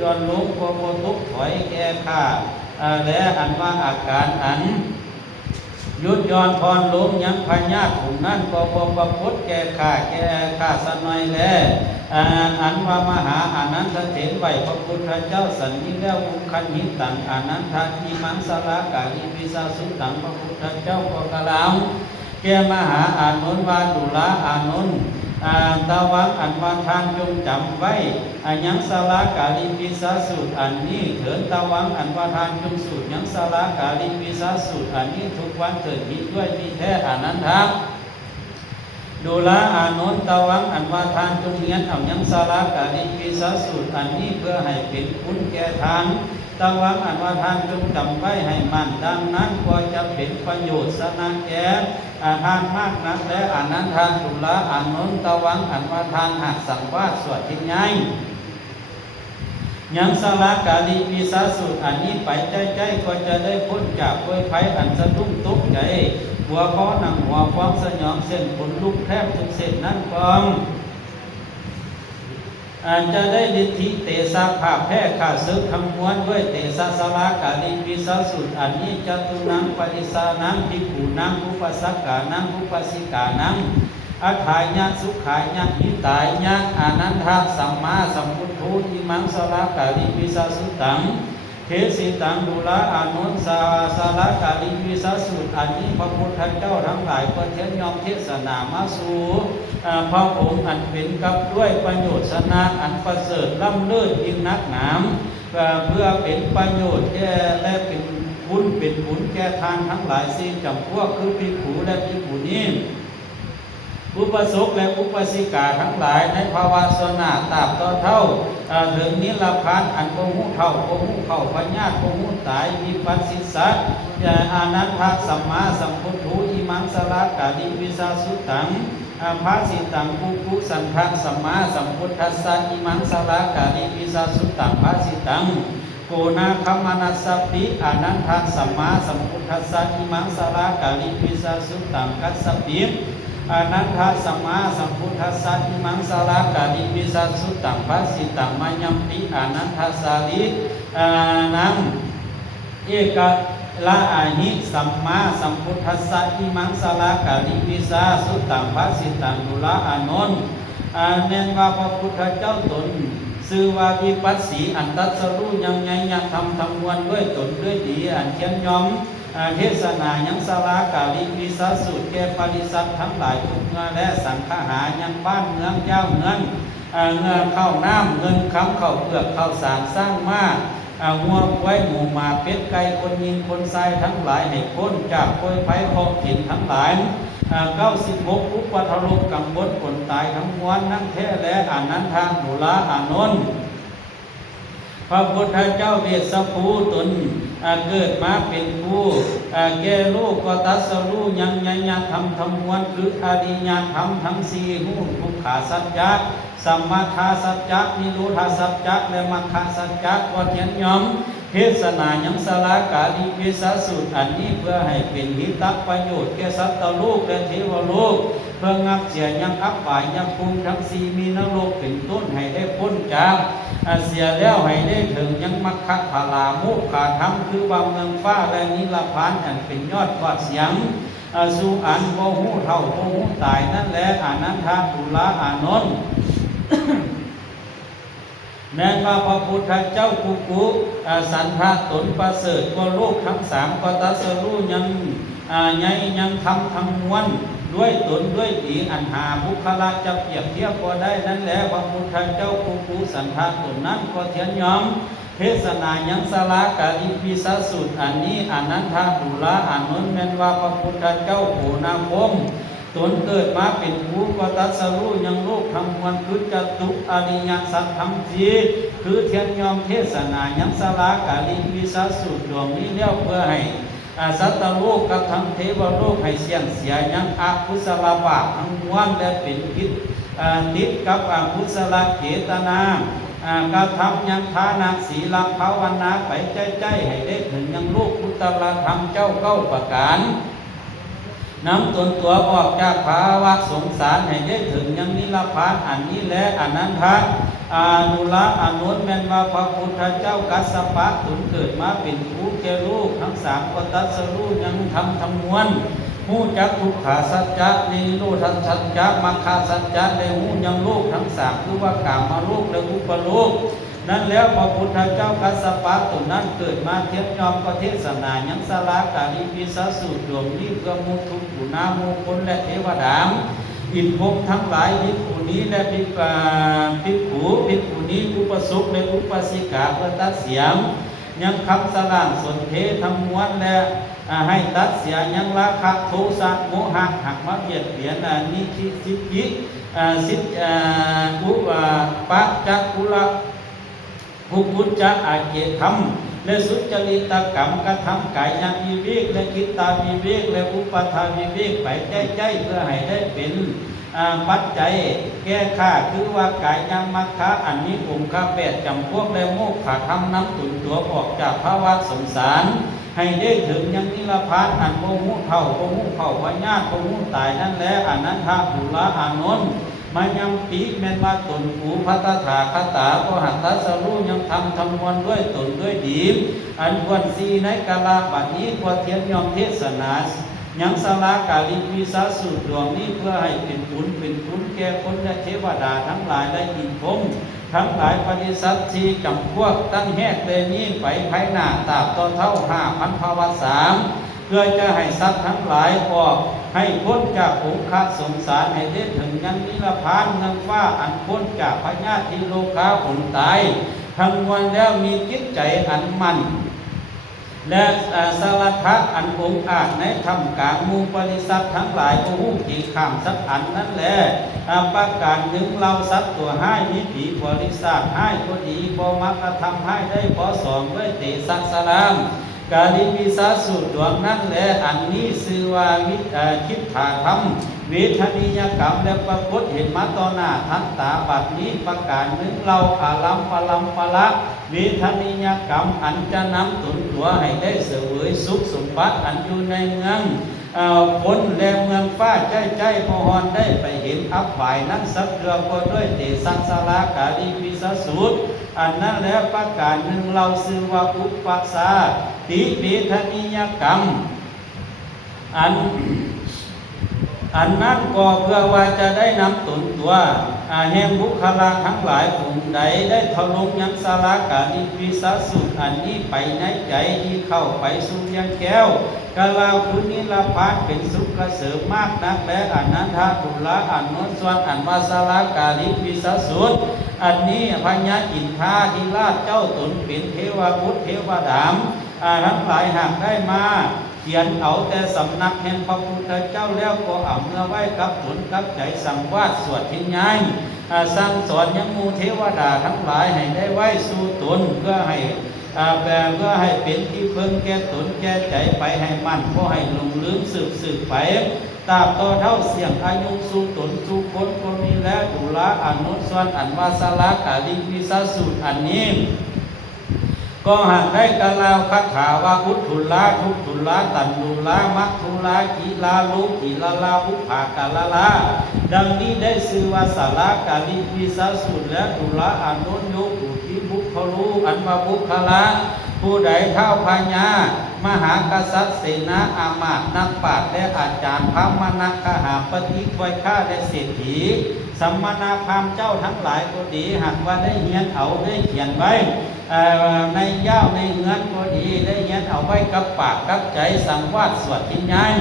ย่อนลงก็บ่ทุกข์ถอยแก่ข้าและอันว่าอาการอันยุดย่อนพรลงยังพญาผู้นั้นก็บ่ประพฤติแก่ข้าสักหน่อยแลอันว่ามหาอนันตเถรไว้พระพุทธเจ้าสันนิแล้วมุขันหิตังอนันทาทิมังสลากาลิวิสาสุตังพระพุทธเจ้าก็กล่าวแก่มหาอานนท์ว่าดุลาอานนท์ตาวังอันว่าทานจงจำไว้ยังสลากาลิวิสาสุตอันนี้เถิดตาวังอันว่าทานจงสูตรยังสลากาลิวิสาสุตอันนี้ทุกวันเถิดมิด้วยมิแท้อนันทาดูลาอานนท์ตาวังอันว่าทานจงเรียนเอายังสลากาลิวิสาสุตอันนี้เพื่อให้เป็นคุณแก่ทานตาวังอันว่าทานจงจำไว้ให้มันดังนั้นก็จะเป็นประโยชน์สนะแก่ทานมากนักและอนันทานดุลาอานนท์ตาวังอันว่าทานหักสังวาสสวดทิ้งไงยังสลากาลิวิสาสุตอันนี้ไปใจก็จะได้พ้นจากเวรภัยอันสะดุ้งตกใจหัวข้อหนังหัวฟ้องสยองเส้นขนลุกแทบทุกเส้นนั่นกองจะได้ดิธิเตสะภาพแพ้ข้าศึกทั้งมวลด้วยเตสะสลากาลิวิสาสุตอันนี้จตุนังปริสานังภิกขุนังอุปสักกานังอุปสิกานังอัฏฐายะสุขายะหิตายะอนันทะสัมมาสัมพุทโธอิมังสลากาลิวิสาสุตังเทสิตังดุลาอานนท์สลากาลิวิสาสุตอันนี้พระพุทธเจ้าทั้งหลายก็เทียนยอมเทศนามาสู่พระองค์อันเป็นกับด้วยประโยชน์สนะอันประเสริฐล้ำเลิศยิ่งนักหนามเพื่อเป็นประโยชน์แก่และเป็นบุญแก่ทานทั้งหลายสี่จำพวกคือภิกขุและภิกขุณีอุปสกและอุปสิกาทั้งหลายในภาวะสนาตราบต่อเท่าถึงนิรพานอันโกหูเท่าโกหูเข้าพญาโกหูตายวิปัสสิสัตอานันทะสัมมาสัมพุทโธอิมังสลากาลิวิสาสุตังภาสิตังกุสันทะสัมมาสัมพุทธัสสะอิมังสลากาลิวิสาสุตังภาสิตังโกนาคัมมานัสสปิอานันทะสัมมาสัมพุทธัสสะอิมังสลากาลิวิสาสุตังกัสสปิอนันทะสัมมาสัมพุทธัสสะอิมังสลากาลิวิสาสุตังภาสิตังมัญญัมปิอนันทะสาลินังเอกละอาหิสัมมาสัมพุทธัสสะอิมังสลากาลิวิสาสุตังภาสิตังดุลาอานนท์แม้นว่าพระพุทธเจ้าตนชื่อว่าวิปัสสีอันตัสรู้ยังไงยังทำมวลด้วยตนด้วยดีอันเขียนยอมเทศนายังสลากาลิวิสาสุตแก่ปริษัททั้งหลายทุกเงื่อและสังฆหายังบ้านเมืองเจ้าเงินเงินเข้าน้ำเงินคำเข้าเปลือกเข้าสารสร้างมาหัวไว้หมูหมาเป็ดไก่คนยิงคนทรายทั้งหลายให้พ้นจากโวยภัยของถิ่นทั้งหลาย96อุปทโลกกังวลคนตายทั้งมวลนั่งแท้และอนันทาดุลาอานนท์พระพุทธเจ้าเวสสภูตนเกิดมาเป็นผู้แก่ลูกก็ตัสรู้ยังทำมวลคืออริยธรรมทั้งสี่หูทุกขาสัจจะสัมมาทาสัจจะนิโรธาสัจจะและมรรคสัจจะก็เทียนยอมเทศนายังสลากาลิวิสาสุตอันนี้เพื่อให้เป็นหิตประโยชน์แก่สัตว์โลกและเทวโลกเพื่องับเสียยังอับป่ายยังภูมิทั้งสี่มีนรกเป็นต้นให้ได้พ้นจากเสียแล้วให้ได้ถึงยังมรรคผลามุขาธรรมคือว่าเมืองฟ้าและนิรพานอันเป็นยอดกว่าเสียงสู่อันโกหูเท่าโกหูตายนั่นแหละอนันทาดุลาอานนท์แม้ว่าพระพุทธเจ้ากุสันทะตนประเสริฐก็โลกทั้งสามก็ตัสรู้ยังทำทั้งมวลด้วยตนด้วยดีอันหาบุคลาจะเปรียบเทียบก็ได้นั่นแหละพระพุทธเจ้ากุสันทะตนนั้นก็เทียนยอมเทศนายังสลากาลิวิสาสุตอันนี้อนันทาดุลาอานนท์แม้ว่าพระพุทธเจ้าโผนาคมตนเกิดมาเป็นผู้ก็ตัสรู้ยังโลกทั้งมวลคือจตุอริยสัจทั้งสี่คือเทียนยอมเทศนายังสลากาลิวิสาสุตดวงนี้แล้วเพื่อให้สัตว์โลกกับทั้งเทวโลกให้เสียยังอกุศลบาปทั้งมวลและเป็นพิษติดกับอกุศลเจตนากระทำยังทานาศีลภาวนาไปใจให้ได้ถึงยังลูกพุทธธรรมเจ้าเก้าประการนำตัวออกจากภาวะสงสารให้ได้ถึงยังนิรพานอันนี้และอนันทะ อานุละอนุนแม่นว่าพระพุทธเจ้ากัสสปะตุนเกิดมาเป็นผู้แก่ลูกทั้งสามก็ตัดสรู้ยังทำทั้งมวลหูจักทุกขาสัจจะนิโรธสัจจะมรรคสัจจะได้หูยังโลกทั้งสามคือว่ากามโลกและอุปโลกนั้นแล้วพระพุทธเจ้ากัสสปะตุนนั้นเกิดมาเทียบยอมประเทศนายังสลากาลิปิสสูตรรวมนี้เพื่อมุทุกุณาโมคนและเทวดาอินพรหมทั้งหลายภิกขุนี้และภิกขุนี้อุปสุขและอุปสิกาเพื่อตัดเสียงยังคำสลานสนเทธรรมม้วนและให้ตัดเสียยังราคะโทสะโมหะหักมาเบียดเบียนนิชิสิกิสิอุปะจักกุละภุกุจจะอาเจธรรมและสุจริตกรรมกระทำกายยังวิเวกและคิตตาวิเวกและอุปทานวิเวกไปใจเพื่อให้ได้เป็นปัจจัยแก้ข้าคือว่ากายยังมัคคะอันนี้องค์ข้าแปดจำพวกและโมกขาทำน้ำตุนตัวออกจากภาวะสงสารให้ได้ถึงยังนิรพานอันโมหุเท่าโมหุเผ่าพญาโมหุตายนั่นแหละอนันทบุระอานนท์มายังปีแม่นว่าตนผูพัตถาคตาก็หัตถสรู้ยังทำมวลด้วยตนด้วยดีอันควรสีในกาลบัดนี้ควรเทียนยอมเทศนายังสลากาลิวิสาสูตรดวงนี้เพื่อให้เป็นบุญแก่คนและเทวดาทั้งหลายและอินพรหมทั้งหลายปฏิสัตสีจำพวกตั้งแหกเลยนี้ไปภายหน้าตราบต่อเท่า5,000 ภาวะ3เพื่อจะให้สัตว์ทั้งหลายออกให้พ้นจากภพคัดสงสารให้ได้ถึงยังนิรพานเงินฟ้าอันพ้นจากพญาธิโลกาผลตายทั้งวันแล้วมีจิตใจอันมั่นและสารพัดอันองอาจในธรรมกลางมูปริสัตทั้งหลายโอ้โหกี่ข้ามสักอันนั่นแหละประการหนึ่งเราสัตว์ตัวให้มีผีบริษัทให้ก็ดีบ่มักกระทำให้ได้พอสองด้วยเตสักสลามกาลิวิสาสูตรดวงนั้นแหละอันนี้ชื่อว่าคิดถาธรรมเวทนิยกรรมและปรากฏเห็นมาต่อหน้าทันตาบัดนี้ประการหนึ่งเราอาลัมปละเวทนิยกรรมอันจะนำตุนตัวให้ได้เสวยสุขสมบัติอันอยู่ในเมืองคนและเมืองฟ้าใจพอหอนได้ไปเห็นอับฝ่ายนั้นสักเรือก็ด้วยเตสังสลากาลิวิสสูตรอันนั้นแล้วประการหนึ่งเราชื่อว่าอุปสาติเวทนิยกรรมอันนั้นก็เพื่อว่าจะได้นำตนตัวแห่งบุคลาทั้งหลายผู้ใดได้ทะลุยังสลากาลิวิสสูตรอันนี้ไปในใจที่เข้าไปสู่ยังแก้วกะลาวคือนิรพานเป็นสุขเสริมมากนักและอนันทบุระอนุส่วนอันว่าสลากาลิวิสสูตรอันนี้พญาอินทราธิราชเจ้าตนเป็นเทวบุตรเทวดาทั้งหลายหากได้มาเขียนเอาแต่สำนักแห่งพระพุทธเจ้าแล้วก็เอาเมื่อไว้กับตนกับใจสังวาสสวดทิ้งย้ายสั่งสอนยังมูเทวดาทั้งหลายให้ได้ไว้สู่ตนเพื่อให้เป็นที่พึ่งแก่ตนแก่ใจไปให้มันเพราะให้หลงลืมสืบไปตราบต่อเท่าเสียงอายุสู่ตนสู่คนก็มีแล้วดุละอนุส่วนอันวาสลากาลิวิสสูตรอันนี้ก็หากได้กล่าวคาถาว่าอุทุลาทุทุลาตันดุลามัคทุลากีลาลุกีลาลาภุภากาลาลาดังนี้ได้ชื่อว่าสลากาลิวิสสูตรและดุลาอนุโยกุทิบุคลูอันว่าบุคลาผู้ใดเท่าพญามหากษัตริย์เสนาอามาตย์นักปราชญ์และอาจารย์พระมณคหาปฏิไวยข้าและเศรษฐีสัมมนาพราหมณ์เจ้าทั้งหลายก็ดีหากว่าได้เขียนเอาได้เขียนไว้ในย่าวในเงินก็ดีได้เขียนเอาไว้กับปากกับใจสังวาสสวดทิ้งย้าย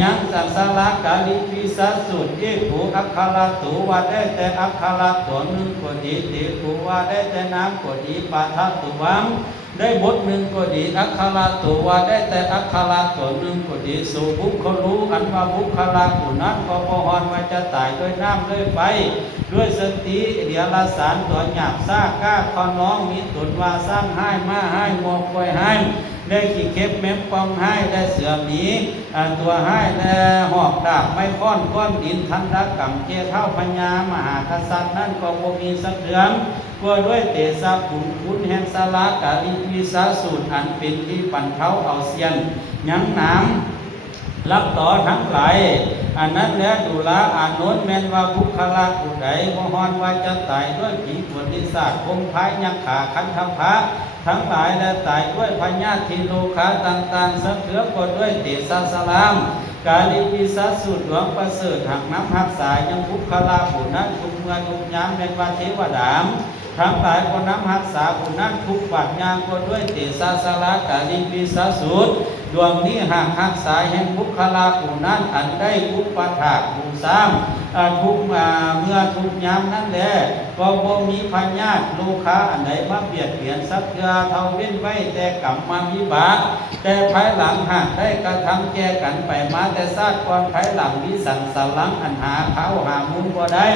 ยังสังสารกาลิวิสสูตรที่ผูอัคคาราตัวว่าได้แต่อัคคาราตัวหนึ่งก็ดีเตผูว่าได้แต่น้ำก็ดีปาทัตุวังได้บทหนึ่งก็ดีอัคคาราตัวว่าได้แต่อัคคาราตัวหนึ่งก็ดีสุบุคลูอันว่าบุคลาผู้นั้นก็พอหอนว่าจะตายด้วยน้ำด้วยไฟด้วยสติเดียรสารตัวหยาบซากก้าขอน้องมีตนว่าสร้างให้มาให้งวงคอยให้ได้ขี้เข็บแม้มปองให้ได้เสือหมีตัวให้ได้หอกดาบไม่ค้อนก้อนดินทันรักกำเจ้าเท่าพญามหากษัตริย์นั่นก็บ่มีสักเดือนก็ด้วยเตสะบุญคุณแห่งสลากาลิวิสสูตรอันเป็นที่ปั่นเท้าเอาเสียนยังน้ำ รับต่อทั้งหลายอันนั้นแล้วดุลาอานนท์แม้นว่าบุคลาผู้ใดบ่ฮอนว่าจะตายด้วยผีปวดนิสาคมพายยักขาคันธพะทั้งหลายและตายด้วยพญาธิโลคาต่างๆสะเทือกดด้วยเตสะสลามกาลิปิสัสสุดหลวงประเสริฐหักน้ำหักสายยังบุคลาผู้นั้นทุกเมื่อทุกยามเป็นวันเทวดามทั้งหลายก็น้ำหักษาผู้นั้นทุกปัดยางก็ด้วยเตสะสลากาลิปิสัสสุดดวงนี้หากหักษาแห่งบุคลาผู้นั้นอันได้อุปถากผู้สร้างทุกเมื่อทุกยามนั้นแหละก็บ่มีพญาติโลคาอันใดมาเบียดเบียนสักเทื่อเท่าเว้นไว้แต่กรรมมาวิบากแต่ภายหลังหากได้กระทำแก่กันไปมาแต่ชาติก่อนภายหลังวิสังสลังอันหาเขาหามุนบ่ได้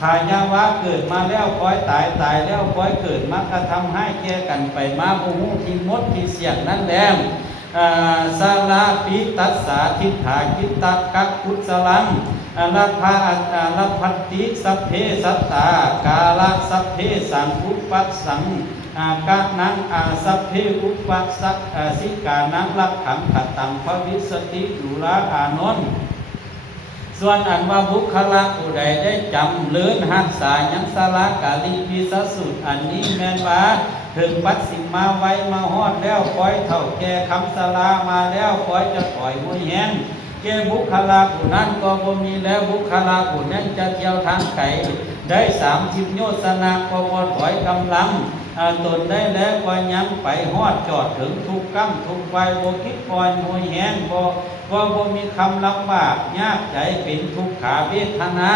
ขายาวะเกิดมาแล้วคอยตายตายแล้วคอยเกิดมากระทำให้แก่กันไปมาบูฮูที่มดที่เสียงนั่นแหละสาลาปิตัสสาทิฏฐากิตตกักกุศลังลัพพะลัพพัตติสัพเพสัตตากาลสัพเพสังอุปัสสังกะนังสัพเพอุปัสสักสิกานังลักขังขตังภวิสติดุลาอานนท์ส่วนอันว่าบุคลาผู้ใดได้จำเลื่อนหักษายังสลากาลิปิสัสสุดอันนี้แม้นว่าถึงปัดสิมาไว้มาฮอดแล้วคอยเท่าแก่คำสลามาแล้วคอยจะถอยมวยแหงแก่บุคลาผู้นั้นก็บ่มีแล้วบุคลาผู้นั้นจะเที่ยวทางไกลได้30 โยชนะก็บ่ถอยกำลังตนได้แล้วก็ยังไปฮอดจอดถึงทุกกำทุกไฟบ่คิดปล่อยมวยแหงบ่มีคำลำบากยากใจเป็นทุกขาเวทนา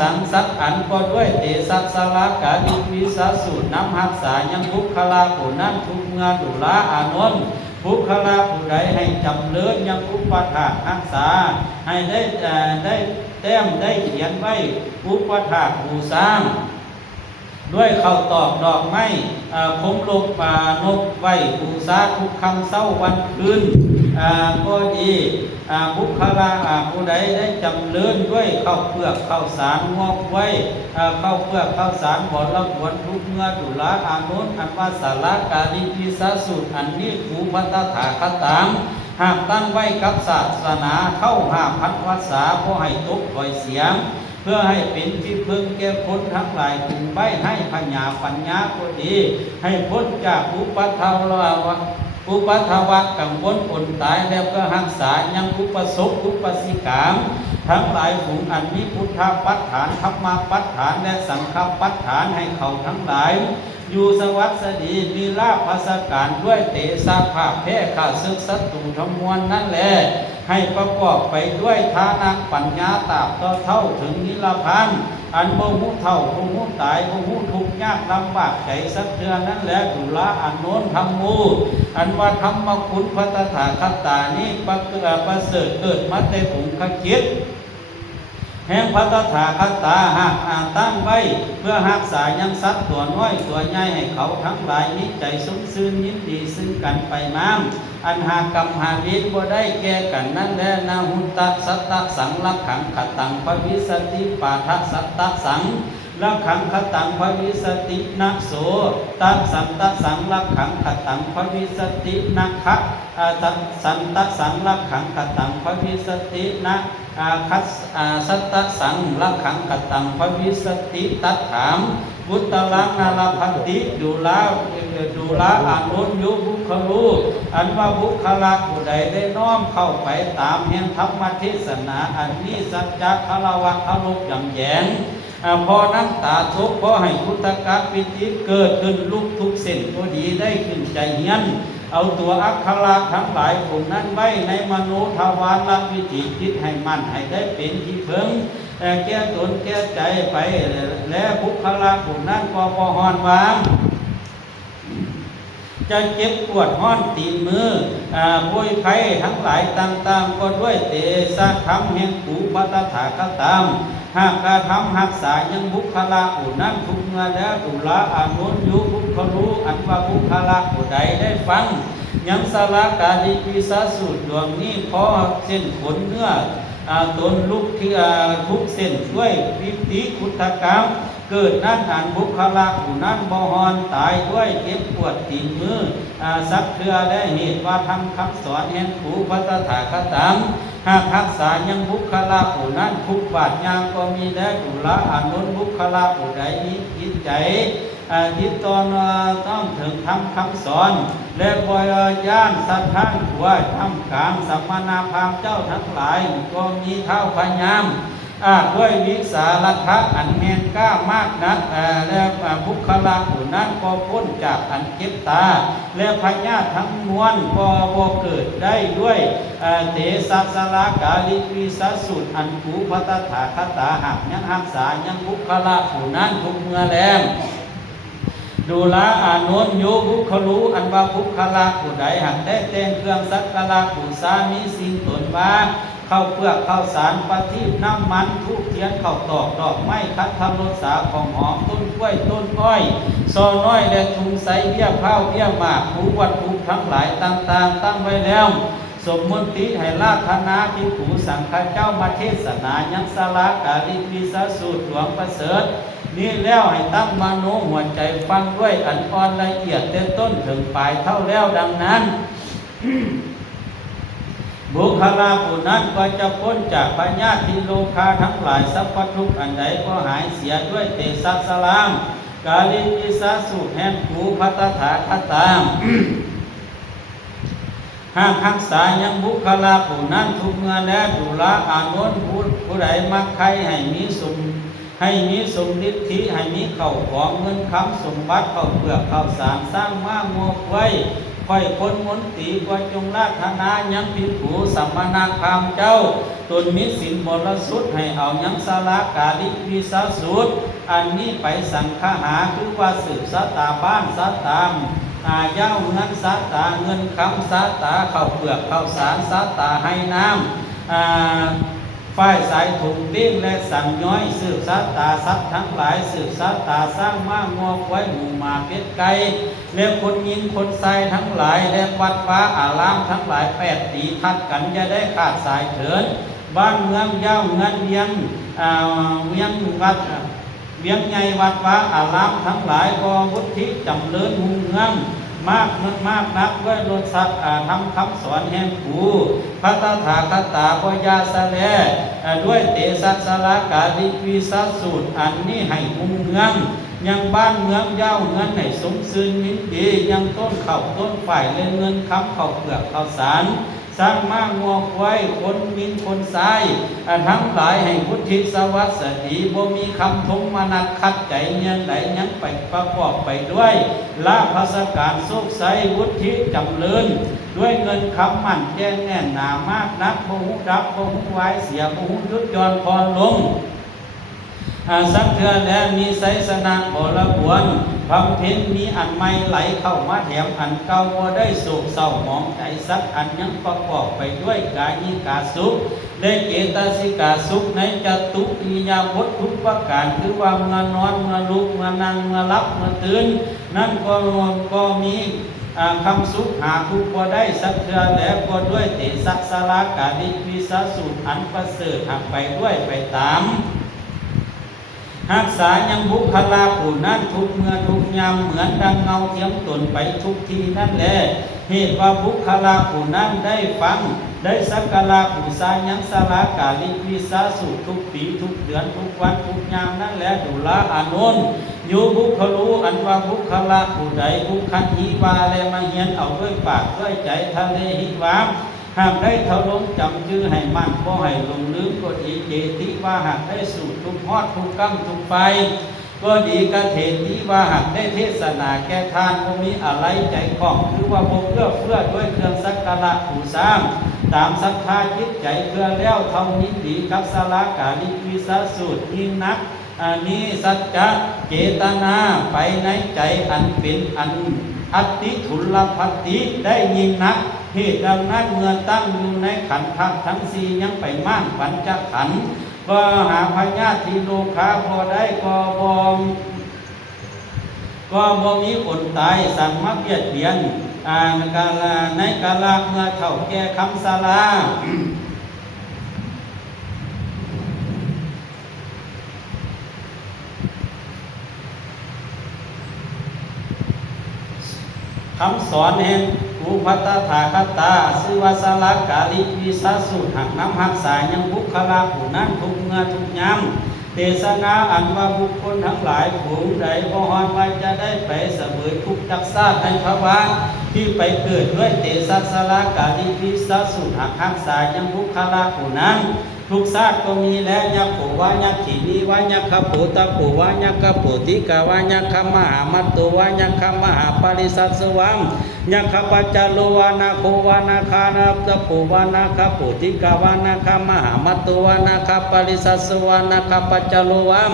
สังสักอันก็ด้วยเตสัสลากาลิปิสัสสุน้ำหักษายังบุคลาผู้นั้นทุกเมื่อดุลาอานนท์บุคลาผู้ใดให้จำเลื่อนยังอุปถากหักษาให้ได้แต้มได้เขียนไว้อุปถากผู้สร้างด้วยเข้าตอกดอกไม้คมลบนกไว้บูชาทุกคำเศร้าวันคืนก็ดีบุคลาผู้ใดได้จำเลื่อนด้วยเข้าเปลือกเข้าสารงอกไว้เข้าเปลือกเข้าสารบ่ละหวนทุกเมื่อดุลาอานนท์อันว่าสาลากาลิปิสัสสุดอันนี้ภูพัตถาคตังหากตั้งไว้กับศาสนาเข้า5,000 พรรษาเพราะให้ตกถอยเสียงเพื่อให้เป็นที่พึ่งแก่คนทั้งหลายถึงใบให้ปัญญาก็ดีให้พ้นจากอุปทวะกังวลอดตายแล้วก็รักษายังอุปสมอุปสิกามทั้งหลายฝูงอันมีพุทธปัฏฐานธรรมปัฏฐานและสังฆปัฏฐานให้เขาทั้งหลายอยู่สวัสดีมีลาภสการด้วยเตสะภาพแพ้ข้าศึกศัตรูทั้งมวลนั่นแหละให้ประกอบไปด้วยทานะปัญญาตราบต่อเท่าถึงนิพพานอันบ่ฮู้เท่าบ่ฮู้ตายบ่ฮู้ทุกข์ยากลำบากใจสักเทื่อนั้นแหละดุลาอานนท์ธรรมมูอันว่าธรรมคุณพระตถาคตานี้ประเสริฐเกิดมาแต่ผงคจิตแห่งพระตถาคตาหากตั้งไว้เพื่อรักษายังสัตว์ตัวน้อยตัวใหญ่ให้เขาทั้งหลายนี้ใจสมซื่นยินดีซึ่งกันไปน้ำอันหากรรมหาวิทย์บ่ได้แก่กันนั่นแลนาหุตตะสัตตะสังลักขังขตังภวิสติปาทสัตตะสังลักขังขตังภวิสตินะโสตัสันตะสังลักขังขตังภวิสตินะคะสันตะสังลักขังขตังภวิสตินะคัสสัตตะสังลักขังขตังภวิสติตัฏฐามวุตตลังนาลพันติดุลาอานนท์ยุบุคลูอันว่าบุคลาผู้ใดได้น้อมเข้าไปตามแห่งธรรมเทศนาอันนี้สัจจะคารวะเคารพยำแยงพอน้ำตาทุกพอให้พุทธกัปปิติเกิดขึ้นลุกทุกเส้นก็ดีได้ขึ้นใจเฮียนเอาตัวอักขระทั้งหลายพวกนั้นไว้ในมโนทวารละวิถีจิตให้มันให้ได้เป็นที่พึ่งแก้ตนแก้ใจไปและบุคลาพวกนั้นก็พอหอนวางจะเจ็บปวดห้อนตีมือป่วยไข้ทั้งหลายต่างๆก็ด้วยเตสะธรรมแห่งภูปตถาคตามหากการทำหักษายังบุคลาผู้นั้นทุกเมื่อแล้วดุลาอานนท์ยุบุคลูอันว่าบุคลาผู้ใดได้ฟังยังสลากาลิปิสัสสุดวงนี้พอเส้นขนเนื้อตนลุกที่ทุกเส้นช่วยวิติคุตกรรม เกิดนั่นอันบุคลาผู้นั้นบ่ฮอนตายด้วยเก็บปวดตีนมือสักเทือและเหตุว่าทำคำสอนแห่งผู้พระตถาคตังหากรักษายังบุคลาผู้นั้นทุกบาทยางก็มีและดุละอนุนบุคลาผู้ใดมีจิตใจยึดตนต้องถึงทำคำสอนและบริยานสัตว์ทั้งหัวทำกลางสัมมานาพามเจ้าทั้งหลายก็มีเท่าพญามด้วยวิสาลทะอันแมนกล้ามากนักและบุคลาผู้นั้นก็พ้นจากอันเก็บตาและพญาทั้งมวลก็บ่เกิดได้ด้วยเตสัสลากาลิวิสัสสุดอันกูพัตถาคตาหักยังหักษายังบุคลาผู้นั้นทุกเมื่อแลมดูละอานนโยบุคลูอันว่าบุคลาผู้ใดหักได้เต้นเครื่องสักการะบูชามีสิ่งตนว่าข้าวเปลือกข้าวสารปฏิบน้ำมันทุกเทียนข้าวตอกดอกไม้คัดทำรสสาของหอมต้นกล้วยต้นอ้อยซอน้อยและถุงใสเบี้ยข้าวเบี้ยหมากผู้วัดผู้ทั้งหลายต่างๆตั้งไว้แล้วสมมติให้ราธนาภิกขุสังฆเจ้ามาเทศนายังสลากาลิวิสสูตรหลวงประเสริฐนี่แล้วให้ตั้งมโนหัวใจฟังด้วยอันอ่อนละเอียดแต่ต้นถึงปลายเท่าแล้วดังนั้น บุคลาผู้นั้นก็จะพ้นจากพญาธิโลคาทั้งหลายสัพพทุกข์อันใดก็หายเสียด้วยเตสัสลามกาลิวิสสูตรแห่งภูพัตถาคตาม หากรักษายังบุคลาผู้นั้นทุกเมื่อและดุละอานนท์ผู้ใดมักใครให้มีสมฤทธิให้มีเข้าของเงินคำสมบัติเข้าเปลือกเข้าสารสร้างม้างวไว้ค่อยคนมนตรีก็จงราธนายังภิกขุสัมมานาคามเจ้าตนมีศีลบริสุทธิ์ให้เอายังสลากาลิวิสสูตรอันนี้ไปสังฆหาคือว่าสืบสตาบ้านสตามเย้าเงินสตาเงินคำสตาเข้าเปลือกเข้าสารสตาให้น้ำฝ่ายสายถุงบิ้งและสั่งย้อยสืบสัตตาสัตว์ทั้งหลายสืบสัตตาสร้างม้างวไว้หมู่หมาเป็ดไก่และคนยิงคนใส่ทั้งหลายและวัดฟ้าอารามทั้งหลาย8 ตีทัดกันจะได้ขาดสายเถิดบ้านเมืองเย้าเงินเวียงวัดเวียงใหญ่วัดฟ้าอารามทั้งหลายก็วุฒิจำเริญหุ่งเมืองมากนักด้วยรสสักทำคำสอนแห่งผู้พระตถาคตาพยาสะแลด้วยเตสัสลากาลิวิสัสสูตรอันนี้ให้หุ่งเมืองยังบ้านเมืองเย้าเงินให้สมซื่นมิตรดียังต้นข้าวต้นฝ่ายและเงินคำข้าวเปลือกข้าวสารสร้างม้างวไว้คนมินคนทรายทั้งหลายให้พุทธิสวัสดีบ่มีคำทงมานัดขัดใจเงียนไหลยังไปประกอบไปด้วยลาภสการโชคไสวุฒิจำเริญด้วยเงินคำมั่นแจ้งแน่นหนามากนักบ่หูดับบ่หูไว้เสียบ่หูยุดย้อนพรลงสักเทือแล้วมีไสสนะบรบวนบำเพ็ญมีอันใหม่ไหลเข้ามาแถมอันเก่าบ่ได้โศกเศร้าหมองใจสักอันยังประกอบไปด้วยกายิกาสุขได้เจตสิกาสุขในจตุอิยาบททุกประการคือว่าเมื่อนอนเมื่อลุกเมื่อนั่งเมื่อรับเมื่อตื่นนั่นก็มีคำสุขหาทุกบ่ได้สักเทือแล้วก็ด้วยเตสัสลากาลิวิสสูตรอันประเสริฐหักไปด้วยไปตามรักษายังบุคลาผู้นั้นทุกเมื่อทุกยามเหมือนดังเงาเทียมตนไปทุกทีนั่นแหละเหตุว่าบุคลาผู้นั้นได้ฟังได้สักการะบูชายังสลากาลิวิสสูตรทุกปีทุกเดือนทุกวันทุกยามนั่นแหละดุละอานนท์โยบุคลูอันว่าบุคลาผู้ใดบุคคันหิวาและมาเฮียนเอาด้วยปากด้วยใจทะเลหิวามหากได้เท่าลงจำชื่อให้มั่นบ่ให้ลงลืมก็ดีเจติว่าหากได้สูตรทุกฮอดทุกกำทุกไฟก็ดีกระเทติว่าหากได้เทศนาแก่ทานบ่มีอะไรใจของคือว่าบ่เพื่อด้วยเครื่องสักการะบูชาตามศรัทธาจิตใจเพื่อแล้วเท่านี้ดีกับสลากาลิวิสสูตรยิ่งนักนี้สัจจะเจตนาไปในใจอันเป็นอันอัตติทุลภัตติได้ยิ่งนักเหตุดังนั้นเมื่อตั้งอยู่ในขันธ์ทั้งสี่ยังไปมั่งปัญจขันธ์ก็หาพญาธิโลคาพอได้ก็บ่มีอดตายสั่งมาเบียดเบียนในกาลเมื่อเท่าแก่คำสลา คำสอนแห่งภูพัตถาคตาชื่อว่าสลากาลิวิสัสสุหักน้ำหักสายยังบุคลาผู้นั้นทุกเมื่อทุกยามเทศนาอันว่าบุคคลทั้งหลายฝูงใดบ่ฮอดว่าจะได้ไปเสวยทุกจักซาในภวะที่ไปเกิดด้วยเตสะสลากาลิวิสัสสุหักสายยังบุคลาผู้นั้นทุกชาติก็มีแล้วยักษ์โผวายักษ์ขีนีวายักษ์ขโปตะโผวายักษ์ขโปติกาวายักษ์ขมหามัตโตวายักษ์ขมหาปริสัสสวังยักษ์ขปัจจโลวานาโควานาคานาตะโผวานาคโปติกาวานาคมหามัตโตวานาคปริสัสสวานาคปัจจโลวัง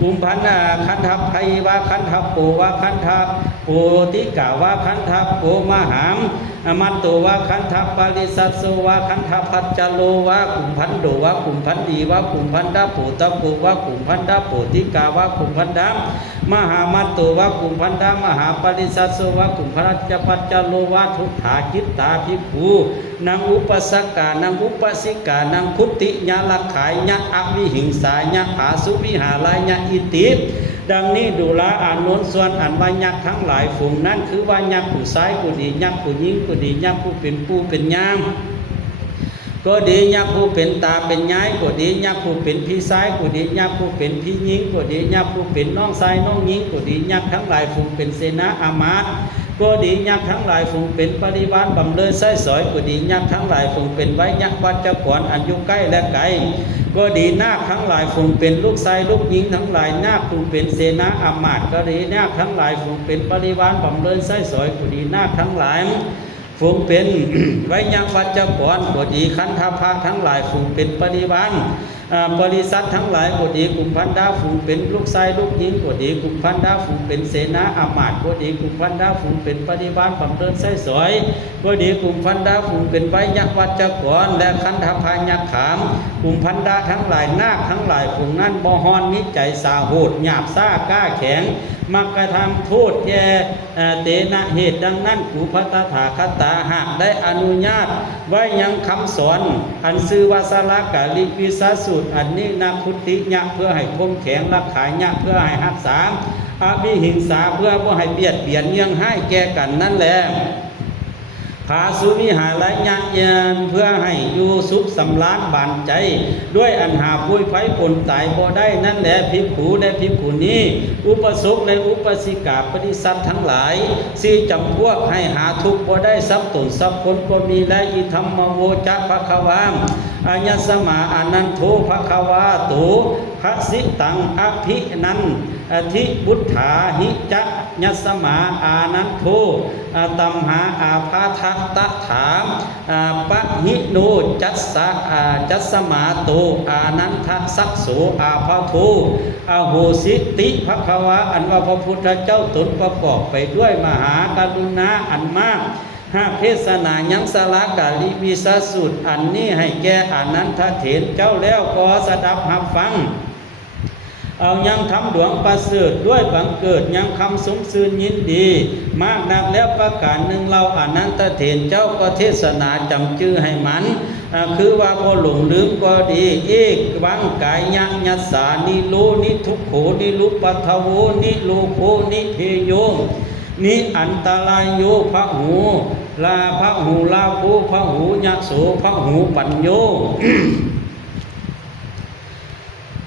กุมพันนาคันทัพไพวะคันทัพโปวะคันทัพโปติกาวะคันทัพโปมหามมัตโตวะคันทัพปริสัสสวะคันทัพปัจจโลวะกุมพันโดวะกุมพันดีวะกุมพันดาโปตะโปวะกุมพันดาโปติกาวะกุมพันดามหามัตโตวะกุมพันดามหาปริสัสสวะกุมพันจปัจจโลวะทุกขาจิตตาภิกขุนางอุปสกานางอุปสิกานางคุติญาลักขายญะอวิหิงสาญะผาสุวิหารายญะอิติดังนี้ดูละอานนท์ส่วนอันว่ายักษ์ทั้งหลายฝูงนั้นคือว่ายักษ์ผู้ซ้ายก็ดียักษ์ผู้หญิงก็ดียักษ์ผู้เป็นปูเป็นยามก็ดียักษ์ผู้เป็นตาเป็นยายก็ดียักษ์ผู้เป็นพี่ซ้ายก็ดียักษ์ผู้เป็นพี่หญิงก็ดียักษ์ผู้เป็นน้องชายน้องหญิงก็ดียักษ์ทั้งหลายฝูงเป็นเสนาอามาตย์ก็ดียักษ์ทั้งหลายฝูงเป็นปริวารบำเรอไส้สอยก็ดียักษ์ทั้งหลายฝูงเป็นไว้ยักษ์วัดเจ้าก่อนอันอยู่ใกล้และไกลก็ดีนาคทั้งหลายฝูงเป็นลูกชายลูกหญิงทั้งหลายนาคฝูงเป็นเสนาอามาตย์ก็ดีนาคทั้งหลายฝูงเป็นปริวารบำเรอไส้สอยก็ดีนาคทั้งหลายฝูงเป็นไว้ยังวัดเจ้าก่อนก็ดีขันธภาทั้งหลายฝูงเป็นปริวารบริษัททั้งหลายก็ดีกลุ่มพันดาฝูงเป็นลูกชายลูกหญิงก็ดีกลุ่มพันดาฝูงเป็นเสนาอามาตย์ก็ดีกลุ่มพันดาฝูงเป็นปฏิบัติบำเพ็ญไส้สอยก็ดีกลุ่มพันดาฝูงเป็นไว้ยักษ์วัดจักรและขันธพายักษ์ขามกลุ่มพันดาทั้งหลายนาคทั้งหลายฝูงนั้นบ่ฮอนนิจใจสาโหดหยาบซ่ากล้าแข็งมักกระทำโทษแก่เตนะเหตุดังนั้นกูพระตถาคตาหากได้อนุญาตไว้ยังคำสอนอันชื่อว่าสลากาลิวิสัสสุอันนี้นาคุติญะเพื่อให้คมแข็งรักษาญะเพื่อให้รักษาอาภิหิงสาเพื่อบ่ให้เบียดเบียนยังให้แก่กันนั่นแหละผาสุวิหารญะยานเพื่อให้อยู่สุขสำราญบานใจด้วยอันหาพุ้ยไผ่ผลตายบ่ได้นั่นแหละภิกขุและภิกขุนี้อุปสกและอุปสิกาปฏิสัตทั้งหลายสี่จำพวกให้หาทุกข์บ่ได้ทรัพย์ตนทรัพย์คนก็มีและอิธัมมโวจะภความอาญัสมาอานันโทภควาโตภสิตังอภินันอธิบุตถาหิจักยัสมาอานันโทตัมหาอาภาทัตถามปะหิโนจัสมาโตอานันทสักโสอาภาโทอโหสิติภควาอันว่าพระพุทธเจ้าตนประกอบไปด้วยมหากรุณาอันมากหากเทศนายังสลากาลิวิสัสสุอันนี้ให้แก่อานันทเถรเจ้าแล้วก็สดับหับฟังเอายังทำดวงประเสริฐด้วยบังเกิดยังคำสมซื่นยินดีมากนักแล้วประการหนึ่งเราอานันตเถรเจ้าก็เทศนาจำชื่อให้มันคือว่าก็หลงลืมก็ดีเอกวังกายยัสสานิโลนิทุกโขนิลุปัทโวนิโลโคนิเทโยนิอันตรายโยพระหูลาพระหูลาภูพระหูยะโสพระหูปัญโย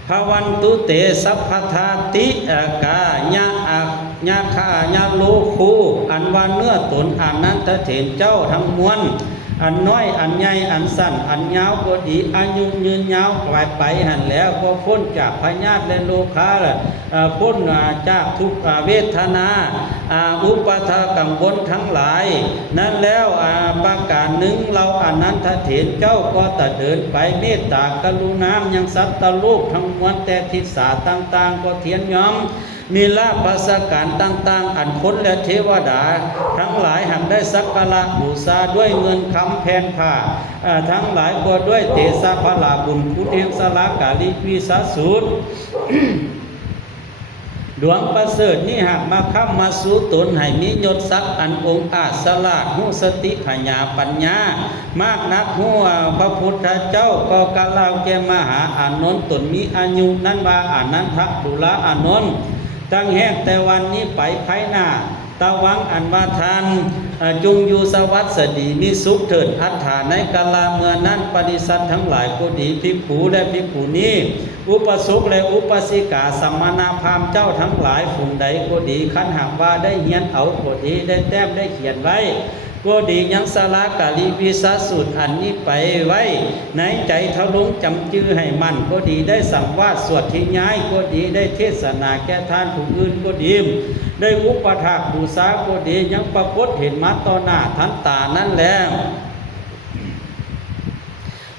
ภวันตุเตสัพพทาติกาญาคาญาโลคูอันว่าเนื้อตนอานันตเถรเจ้าทั้งมวลอันน้อยอันใหญ่อันสั้นอันยาวก็ดีอายุยืนยาวไปหันแล้วก็พ้นจากพยาธิและโลคาพ้นจากทุกเวทนาอุปทากังวลทั้งหลายนั้นแล้วประการหนึ่งเราอานันทเถรเจ้าก็ตะเดินไปเมตตากรุณายังสัตว์โลกทั้งมวลแต่ทิศาต่างๆก็เทียนย้อมมีลาภสการต่างๆอันคนและเทวดาทั้งหลายหักได้สักการะบูชาด้วยเงินคำแผ่นผ้าทั้งหลายก็ด้วยเตสะพลาบุญคุณเองสลากาลิวิสัสสุ ดวงประเสริฐนี่หากมาค้ำมาสู่ตนให้มียศศักดิ์อันองค์อาจสลาดหูสติพญาปัญญามากนักหูพระพุทธเจ้าก็กล่าวแก่มหาอานนท์ตนมีอายุนั้นว่าอานันทดุลาอานนท์ตั้งแห่งแต่วันนี้ไปภายหน้าต ตะวังอันว่าทานจงอยู่สวัสดีมีสุขเถิดอัฏฐาในกาลเมื่อนั้นปฏิสัตทั้งหลายก็ดีภิกขุและภิกขุนี้อุปสกและอุปสิกาสัมมนาพราหมณ์เจ้าทั้งหลายฝูงใดก็ดีคันหากว่าได้เฮียนเอาก็ดีได้แต้มได้เขียนไว้ก็ดียังสลากาลีวิสาสูตรอันนี้ไปไว้ในใจทะลุงจำจื้อให้มันก็ดีได้สังวาสสวดที่ย้ายก็ดีได้เทศนาแก่ทานผู้อื่นก็ดีได้อุปถากบูชาก็ดียังปรากฏเห็นมาต่อหน้าทันตานั่นแหละ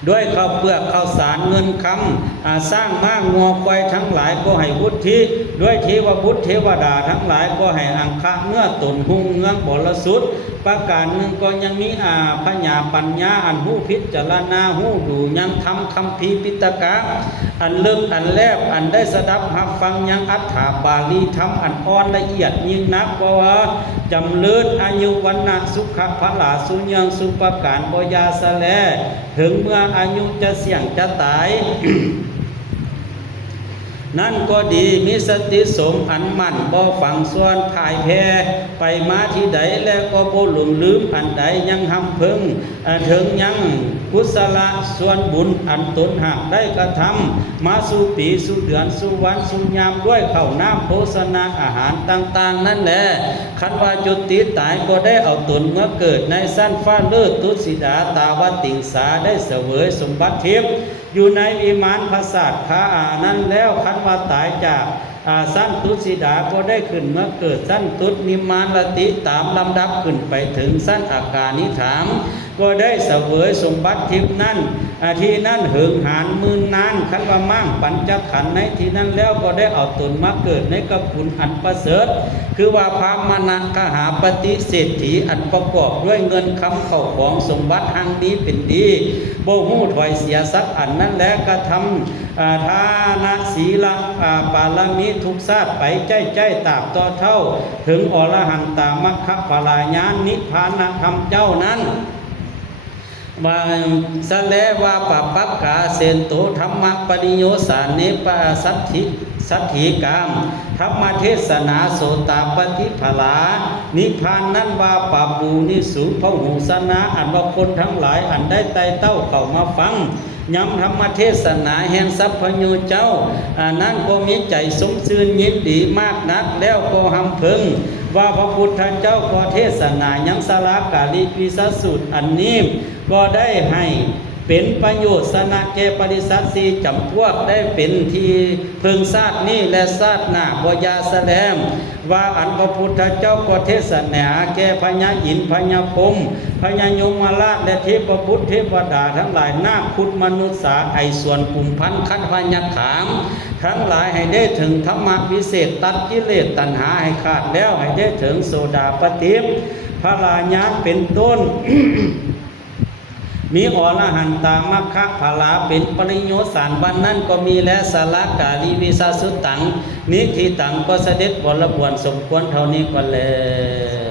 ด้วยข้าวเปลือกข้าวสารเงินคำสร้างม้างัวควายทั้งหลายก็ให้วุฒิด้วยเทวบุตรเทวดาทั้งหลายก็ให้อังคะเมื่อตนหุ่งเงื้องบริสุทธิ์ประการหนึ่งก็ยังมีพญาปัญญาอันหู้พิจารณาหู้ดูยังทำคำพีปิตกะอันเลิกอันแลบอันได้สดับหับฟังยังอัฏฐาบาลีทำอันอ่อนละเอียดยิ่งนักก็ว่าจำเลิศอายุวันนะสุขภลาสุญญังสุปการบยาสะแลถึงเมื่ออายุจะเสี่ยงจะตาย นั่นก็ดีมีสติสมอันมั่นบ่ฝังส่วนถ่ายแพ้ไปมาที่ใดแล้วก็บ่หลงลืมอันใดยังหำพึงถึงยังกุศลส่วนบุญอันตนหากได้กระทำมาสู่ปีสู่เดือนสู่วันสู่ยามด้วยข้าวน้ำโภชนาอาหารต่างๆนั่นแหละคันว่าจุติตายก็ได้เอาตนเมื่อเกิดในสั้นฟ้าเลิศตุสิดาตาวติงสาได้เสวยสมบัติทิพย์อยู่ในวิมานพระศาสขานั้นแล้วคันว่าตายจากสั้นตุสิดาก็ได้ขึ้นเมื่อเกิดสั้นตุนิมานลติตามลำดับขึ้นไปถึงสั้นอากานิถามก็ได้เสวยสมบัติทิพย์นั้นที่นั่นเหิงหานมื่นนานคันว่ามั่งปัญจขันธ์ในที่นั้นแล้วก็ได้เอาตนมาเกิดในกับคุณอันประเสริฐคือว่าพามนะกหาปฏิเศรษฐีอันประกอบด้วยเงินคำเข้าของสมบัติหังนี้เป็นดีบ่ฮู้ถอยเสียสักอันนั้นแล้วก็ทำทานะศีลปาลมีทุกชาติไปใจตาบต่อเท่าถึงอรหันตามัคคะพลายานนิพพานธรรมเจ้านั้นว่าสะเลว่าปะปักกาเสนโตธรรมปริโยสานเนปะสัทธิกามธรรมเทศนาโสตปฏิภลานิพพานนั้นว่าปะบูนิสุพหูสนาอันว่าคนทั้งหลายอันได้ไต่เต้าเข้ามาฟังย้ำธรรมเทศนาแห่งสัพพโญเจ้านั้นก็มีใจสมชื่นยินดีมากนักแล้วก็หำพึงว่าพระพุทธเจ้าก็เทศนายังสลากาลิวิสสูตรอันนี้ก็ได้ให้เป็นประโยชน์สนะแก่ปริสัทสีจำพวกได้เป็นที่พึงชาตินี้และชาติหน้าบ่ยาแสดงว่าอันพระพุทธเจ้าก็เทศนาแก่พญาอินทร์พญาพรหมพญายมราชและเทพบุตรเทวดาทั้งหลายนาคพุทธมนุษย์สาไอส่วนปุ่มพันคันพญาขามทั้งหลายให้ได้ถึงธรรมะวิเศษตัดกิเลสตัณหาให้ขาดแล้วให้ได้ถึงโสดาปัตติพระลายานเป็นต้น มีอรหันตามัคคะภาลาเป็นปริโยสารวันนั้นก็มีและสลากาลีวิสาสุตังนิธิตังก็เสด็จบรบวนสมควรเท่านี้ก็แล้ว